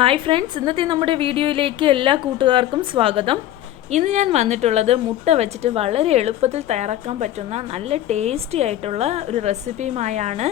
Hi friends ഇന്നത്തെ നമ്മുടെ വീഡിയോയിലേക്ക് എല്ലാ കൂട്ടുകാർക്കും സ്വാഗതം. ഇന്ന് ഞാൻ വന്നിട്ടുള്ളത് മുട്ട വെച്ചിട്ട് വളരെ എളുപ്പത്തിൽ തയ്യാറാക്കാൻ പറ്റുന്ന നല്ല ടേസ്റ്റി ആയിട്ടുള്ള ഒരു റെസിപ്പിയുമായാണ്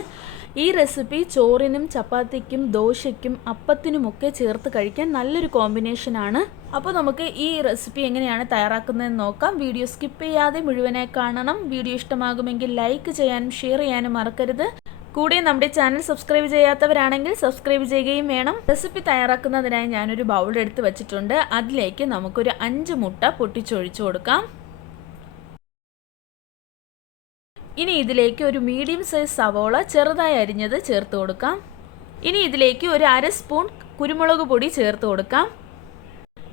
ഈ റെസിപ്പി ചോറിനും ചപ്പാത്തിക്കും ദോശയ്ക്കും അപ്പത്തിനുമൊക്കെ ചേർത്ത് കഴിക്കാൻ നല്ലൊരു കോമ്പിനേഷനാണ് അപ്പോൾ നമുക്ക് ഈ റെസിപ്പി എങ്ങനെയാണ് തയ്യാറാക്കുന്നതെന്ന് നോക്കാം. വീഡിയോ സ്കിപ്പ് ചെയ്യാതെ മുഴുവനായി കാണണം. വീഡിയോ ഇഷ്ടമാകുമെങ്കിൽ ലൈക്ക് ചെയ്യാനും ഷെയർ ചെയ്യാനും മറക്കരുത്. കൂടെ നമ്മുടെ ചാനൽ സബ്സ്ക്രൈബ് ചെയ്യാത്തവരാണെങ്കിൽ സബ്സ്ക്രൈബ് ചെയ്യുകയും വേണം. റെസിപ്പി തയ്യാറാക്കുന്നതിനായി ഞാനൊരു ബൗൾ എടുത്ത് വെച്ചിട്ടുണ്ട്. അതിലേക്ക് നമുക്കൊരു അഞ്ച് മുട്ട പൊട്ടിച്ചൊഴിച്ചു കൊടുക്കാം. ഇനി ഇതിലേക്ക് ഒരു മീഡിയം സൈസ് സവോള ചെറുതായി അരിഞ്ഞത് ചേർത്ത് കൊടുക്കാം. ഇനി ഇതിലേക്ക് ഒരു അര സ്പൂൺ കുരുമുളക് പൊടി ചേർത്ത് കൊടുക്കാം.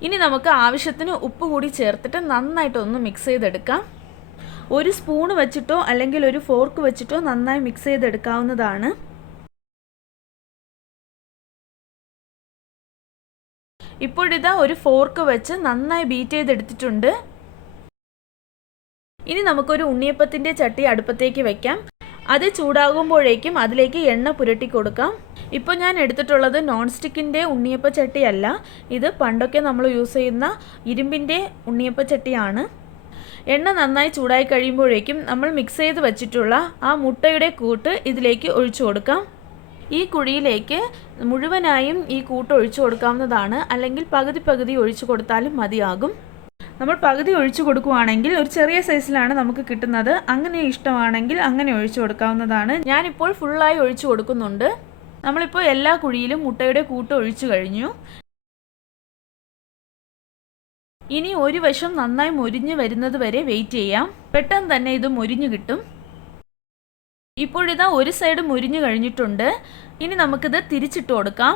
ഇനി നമുക്ക് ആവശ്യത്തിന് ഉപ്പ് കൂടി ചേർത്തിട്ട് നന്നായിട്ടൊന്ന് മിക്സ് ചെയ്തെടുക്കാം. ഒരു സ്പൂൺ വെച്ചിട്ടോ അല്ലെങ്കിൽ ഒരു ഫോർക്ക് വെച്ചിട്ടോ നന്നായി മിക്സ് ചെയ്തെടുക്കാവുന്നതാണ്. ഇപ്പോഴിതാ ഒരു ഫോർക്ക് വെച്ച് നന്നായി ബീറ്റ് ചെയ്തെടുത്തിട്ടുണ്ട്. ഇനി നമുക്കൊരു ഉണ്ണിയപ്പത്തിന്റെ ചട്ടി അടുപ്പത്തേക്ക് വെക്കാം. അത് ചൂടാകുമ്പോഴേക്കും അതിലേക്ക് എണ്ണ പുരട്ടി കൊടുക്കാം. ഇപ്പോൾ ഞാൻ എടുത്തിട്ടുള്ളത് നോൺ സ്റ്റിക്കിന്റെ ഉണ്ണിയപ്പ ചട്ടിയല്ല ഇത് പണ്ടൊക്കെ നമ്മൾ യൂസ് ചെയ്യുന്ന ഇരുമ്പിന്റെ ഉണ്ണിയപ്പ ചട്ടിയാണ് എണ്ണ നന്നായി ചൂടായി കഴിയുമ്പോഴേക്കും നമ്മൾ മിക്സ് ചെയ്ത് വച്ചിട്ടുള്ള ആ മുട്ടയുടെ കൂട്ട് ഇതിലേക്ക് ഒഴിച്ചു കൊടുക്കാം. ഈ കുഴിയിലേക്ക് മുഴുവനായും ഈ കൂട്ട് ഒഴിച്ചു കൊടുക്കാവുന്നതാണ്. അല്ലെങ്കിൽ പകുതി പകുതി ഒഴിച്ചു കൊടുത്താലും മതിയാകും. നമ്മൾ പകുതി ഒഴിച്ചു കൊടുക്കുവാണെങ്കിൽ ഒരു ചെറിയ സൈസിലാണ് നമുക്ക് കിട്ടുന്നത്. അങ്ങനെ ഇഷ്ടമാണെങ്കിൽ അങ്ങനെ ഒഴിച്ചു കൊടുക്കാവുന്നതാണ്. ഞാനിപ്പോൾ ഫുള്ളായി ഒഴിച്ചു കൊടുക്കുന്നുണ്ട്. നമ്മളിപ്പോൾ എല്ലാ കുഴിയിലും മുട്ടയുടെ കൂട്ട് ഒഴിച്ചു കഴിഞ്ഞു. ഇനി ഒരു വശം നന്നായി മുരിഞ്ഞ് വരുന്നത് വരെ വെയിറ്റ് ചെയ്യാം. പെട്ടെന്ന് തന്നെ ഇത് മുരിഞ്ഞു കിട്ടും. ഇപ്പോഴിതാ ഒരു സൈഡ് മുരിഞ്ഞു കഴിഞ്ഞിട്ടുണ്ട്. ഇനി നമുക്കിത് തിരിച്ചിട്ട് കൊടുക്കാം.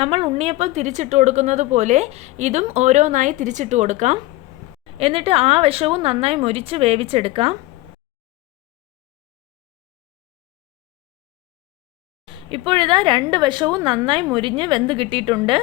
നമ്മൾ ഉണ്ണിയപ്പം തിരിച്ചിട്ട് കൊടുക്കുന്നത് പോലെ ഇതും ഓരോന്നായി തിരിച്ചിട്ട് കൊടുക്കാം. എന്നിട്ട് ആ വശവും നന്നായി മുരിച്ച് വേവിച്ചെടുക്കാം. ഇപ്പോഴിതാ രണ്ട് വശവും നന്നായി മുരിഞ്ഞ് വെന്ത് കിട്ടിയിട്ടുണ്ട്.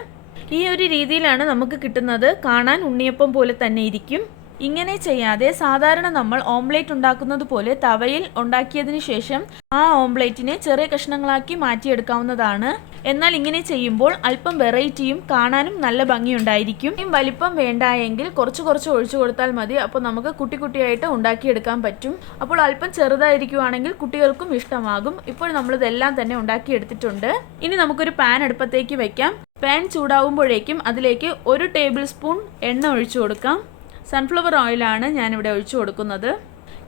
ഈ ഒരു രീതിയിലാണ് നമുക്ക് കിട്ടുന്നത്. കാണാൻ ഉണ്ണിയപ്പം പോലെ തന്നെ ഇരിക്കും. ഇങ്ങനെ ചെയ്യാതെ സാധാരണ നമ്മൾ ഓംലേറ്റ് ഉണ്ടാക്കുന്നത് പോലെ തവയിൽ ഉണ്ടാക്കിയതിന് ശേഷം ആ ഓംലേറ്റിനെ ചെറിയ കഷ്ണങ്ങളാക്കി മാറ്റിയെടുക്കാവുന്നതാണ്. എന്നാൽ ഇങ്ങനെ ചെയ്യുമ്പോൾ അല്പം വെറൈറ്റിയും കാണാനും നല്ല ഭംഗിയുണ്ടായിരിക്കും. ഈ വലിപ്പം വേണ്ടായെങ്കിൽ കുറച്ച് കുറച്ച് ഒഴിച്ചു കൊടുത്താൽ മതി. അപ്പോൾ നമുക്ക് കുട്ടി കുട്ടിയായിട്ട് ഉണ്ടാക്കിയെടുക്കാൻ പറ്റും. അപ്പോൾ അല്പം ചെറുതായിരിക്കുവാണെങ്കിൽ കുട്ടികൾക്കും ഇഷ്ടമാകും. ഇപ്പോൾ നമ്മളിതെല്ലാം തന്നെ ഉണ്ടാക്കിയെടുത്തിട്ടുണ്ട്. ഇനി നമുക്കൊരു പാൻ അടുപ്പത്തേക്ക് വെക്കാം. പാൻ ചൂടാവുമ്പോഴേക്കും അതിലേക്ക് ഒരു ടേബിൾ സ്പൂൺ എണ്ണ ഒഴിച്ചു കൊടുക്കാം. സൺഫ്ലവർ ഓയിലാണ് ഞാനിവിടെ ഒഴിച്ചു കൊടുക്കുന്നത്.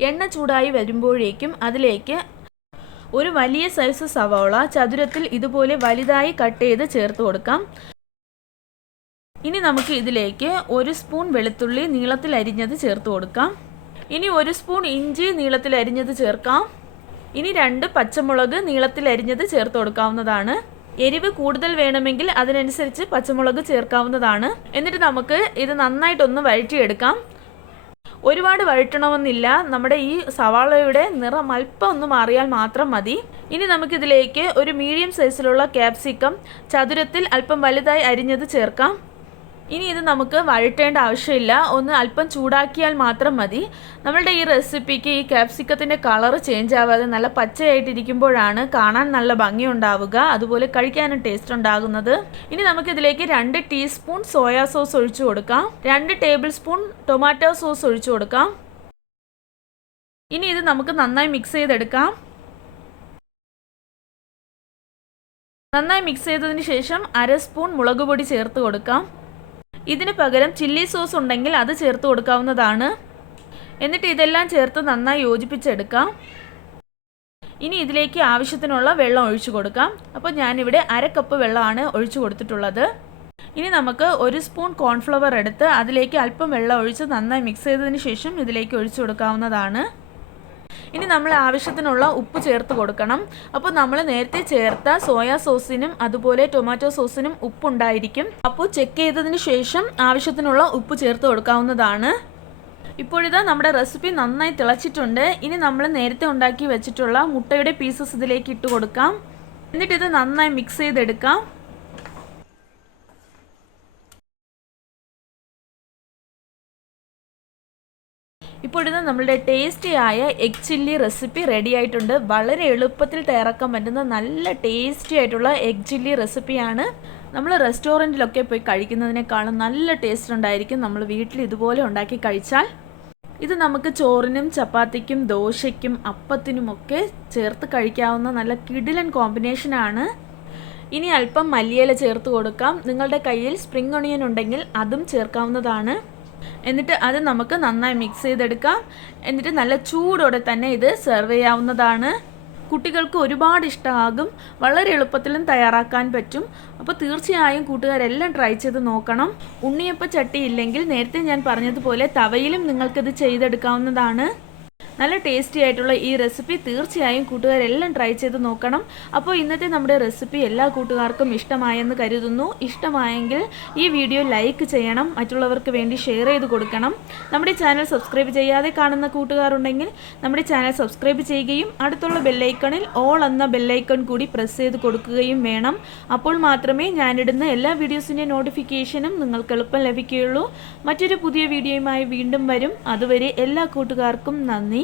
എണ്ണ ചൂടായി വരുമ്പോഴേക്കും അതിലേക്ക് ഒരു വലിയ സൈസ് സവോള ചതുരത്തിൽ ഇതുപോലെ വലുതായി കട്ട് ചെയ്ത് ചേർത്ത് കൊടുക്കാം. ഇനി നമുക്ക് ഇതിലേക്ക് ഒരു സ്പൂൺ വെളുത്തുള്ളി നീളത്തിൽ അരിഞ്ഞത് ചേർത്ത് കൊടുക്കാം. ഇനി ഒരു സ്പൂൺ ഇഞ്ചി നീളത്തിൽ അരിഞ്ഞത് ചേർക്കാം. ഇനി രണ്ട് പച്ചമുളക് നീളത്തിൽ അരിഞ്ഞത് ചേർത്ത് കൊടുക്കാവുന്നതാണ്. എരിവ് കൂടുതൽ വേണമെങ്കിൽ അതിനനുസരിച്ച് പച്ചമുളക് ചേർക്കാവുന്നതാണ്. എന്നിട്ട് നമുക്ക് ഇത് നന്നായിട്ടൊന്ന് വഴറ്റിയെടുക്കാം. ഒരുപാട് വഴറ്റണമെന്നില്ല. നമ്മുടെ ഈ സവാളയുടെ നിറം അല്പം ഒന്ന് മാറിയാൽ മാത്രം മതി. ഇനി നമുക്കിതിലേക്ക് ഒരു മീഡിയം സൈസിലുള്ള ക്യാപ്സിക്കം ചതുരത്തിൽ അല്പം വലുതായി അരിഞ്ഞത് ചേർക്കാം. ഇനി ഇത് നമുക്ക് വഴറ്റേണ്ട ആവശ്യമില്ല. ഒന്ന് അല്പം ചൂടാക്കിയാൽ മാത്രം മതി. നമ്മളുടെ ഈ റെസിപ്പിക്ക് ഈ ക്യാപ്സിക്കത്തിന്റെ കളർ ചേഞ്ച് ആവാതെ നല്ല പച്ചയായിട്ടിരിക്കുമ്പോഴാണ് കാണാൻ നല്ല ഭംഗി ഉണ്ടാവുക അതുപോലെ കഴിക്കാനും ടേസ്റ്റ് ഉണ്ടാകുന്നത്. ഇനി നമുക്കിതിലേക്ക് രണ്ട് ടീസ്പൂൺ സോയാ സോസ് ഒഴിച്ചു കൊടുക്കാം. രണ്ട് ടേബിൾ സ്പൂൺ ടൊമാറ്റോ സോസ് ഒഴിച്ചു കൊടുക്കാം. ഇനി ഇത് നമുക്ക് നന്നായി മിക്സ് ചെയ്തെടുക്കാം. നന്നായി മിക്സ് ചെയ്തതിന് ശേഷം അര സ്പൂൺ മുളക് പൊടി ചേർത്ത് കൊടുക്കാം. ഇതിന് പകരം ചില്ലി സോസ് ഉണ്ടെങ്കിൽ അത് ചേർത്ത് കൊടുക്കാവുന്നതാണ്. എന്നിട്ട് ഇതെല്ലാം ചേർത്ത് നന്നായി യോജിപ്പിച്ചെടുക്കാം. ഇനി ഇതിലേക്ക് ആവശ്യത്തിനുള്ള വെള്ളം ഒഴിച്ചു കൊടുക്കാം. അപ്പോൾ ഞാനിവിടെ അര കപ്പ് വെള്ളമാണ് ഒഴിച്ചു കൊടുത്തിട്ടുള്ളത്. ഇനി നമുക്ക് ഒരു സ്പൂൺ കോൺഫ്ലവർ എടുത്ത് അതിലേക്ക് അല്പം വെള്ളം ഒഴിച്ച് നന്നായി മിക്സ് ചെയ്തതിന് ശേഷം ഇതിലേക്ക് ഒഴിച്ചു കൊടുക്കാവുന്നതാണ്. ഇനി നമ്മൾ ആവശ്യത്തിനുള്ള ഉപ്പ് ചേർത്ത് കൊടുക്കണം. അപ്പോൾ നമ്മൾ നേരത്തെ ചേർത്ത സോയാ സോസിനും അതുപോലെ ടൊമാറ്റോ സോസിനും ഉപ്പുണ്ടായിരിക്കും. അപ്പോൾ ചെക്ക് ചെയ്തതിന് ശേഷം ആവശ്യത്തിനുള്ള ഉപ്പ് ചേർത്ത് കൊടുക്കാവുന്നതാണ്. ഇപ്പോഴിതാ നമ്മുടെ റെസിപ്പി നന്നായി തിളച്ചിട്ടുണ്ട്. ഇനി നമ്മൾ നേരത്തെ ഉണ്ടാക്കി വെച്ചിട്ടുള്ള മുട്ടയുടെ പീസസ് ഇതിലേക്ക് ഇട്ട് കൊടുക്കാം. എന്നിട്ട് ഇത് നന്നായി മിക്സ് ചെയ്തെടുക്കാം. ഇപ്പോൾ നമ്മളുടെ ടേസ്റ്റി ആയ എഗ് ചില്ലി റെസിപ്പി റെഡി ആയിട്ടുണ്ട്. വളരെ എളുപ്പത്തിൽ തയ്യാറാക്കാൻ പറ്റുന്ന നല്ല ടേസ്റ്റി ആയിട്ടുള്ള എഗ് ചില്ലി റെസിപ്പിയാണ് നമ്മൾ റെസ്റ്റോറന്റിലൊക്കെ പോയി കഴിക്കുന്നതിനേക്കാളും നല്ല ടേസ്റ്റ് ഉണ്ടായിരിക്കും നമ്മൾ വീട്ടിൽ ഇതുപോലെ ഉണ്ടാക്കി കഴിച്ചാൽ. ഇത് നമുക്ക് ചോറിനും ചപ്പാത്തിക്കും ദോശയ്ക്കും അപ്പത്തിനുമൊക്കെ ചേർത്ത് കഴിക്കാവുന്ന നല്ല കിടിലൻ കോമ്പിനേഷനാണ് ഇനി അല്പം മല്ലിയില ചേർത്ത് കൊടുക്കാം. നിങ്ങളുടെ കയ്യിൽ സ്പ്രിംഗ് ഒണിയൻ ഉണ്ടെങ്കിൽ അതും ചേർക്കാവുന്നതാണ്. എന്നിട്ട് അത് നമുക്ക് നന്നായി മിക്സ് ചെയ്തെടുക്കാം. എന്നിട്ട് നല്ല ചൂടോടെ തന്നെ ഇത് സെർവ് ചെയ്യാവുന്നതാണ്. കുട്ടികൾക്ക് ഒരുപാട് ഇഷ്ടമാകും വളരെ എളുപ്പത്തിലും തയ്യാറാക്കാൻ പറ്റും. അപ്പോൾ തീർച്ചയായും കൂട്ടുകാരെല്ലാം ട്രൈ ചെയ്ത് നോക്കണം. ഉണ്ണിയപ്പ ചട്ടി ഇല്ലെങ്കിൽ നേരത്തെ ഞാൻ പറഞ്ഞതുപോലെ തവയിലും നിങ്ങൾക്കിത് ചെയ്തെടുക്കാവുന്നതാണ്. നല്ല ടേസ്റ്റി ആയിട്ടുള്ള ഈ റെസിപ്പി തീർച്ചയായും കൂട്ടുകാരെല്ലാം ട്രൈ ചെയ്ത് നോക്കണം. അപ്പോൾ ഇന്നത്തെ നമ്മുടെ റെസിപ്പി എല്ലാ കൂട്ടുകാർക്കും ഇഷ്ടമായെന്ന് കരുതുന്നു. ഇഷ്ടമായെങ്കിൽ ഈ വീഡിയോ ലൈക്ക് ചെയ്യണം. മറ്റുള്ളവർക്ക് വേണ്ടി ഷെയർ ചെയ്ത് കൊടുക്കണം. നമ്മുടെ ചാനൽ സബ്സ്ക്രൈബ് ചെയ്യാതെ കാണുന്ന കൂട്ടുകാരുണ്ടെങ്കിൽ നമ്മുടെ ചാനൽ സബ്സ്ക്രൈബ് ചെയ്യുകയും അടുത്തുള്ള ബെല്ലൈക്കണിൽ ഓൾ എന്ന ബെല്ലൈക്കൺ കൂടി പ്രസ് ചെയ്ത് കൊടുക്കുകയും വേണം. അപ്പോൾ മാത്രമേ ഞാനിടുന്ന എല്ലാ വീഡിയോസിന്റെ നോട്ടിഫിക്കേഷനും നിങ്ങൾക്ക് എളുപ്പം ലഭിക്കുകയുള്ളൂ. മറ്റൊരു പുതിയ വീഡിയോയുമായി വീണ്ടും വരും. അതുവരെ എല്ലാ കൂട്ടുകാർക്കും നന്ദി.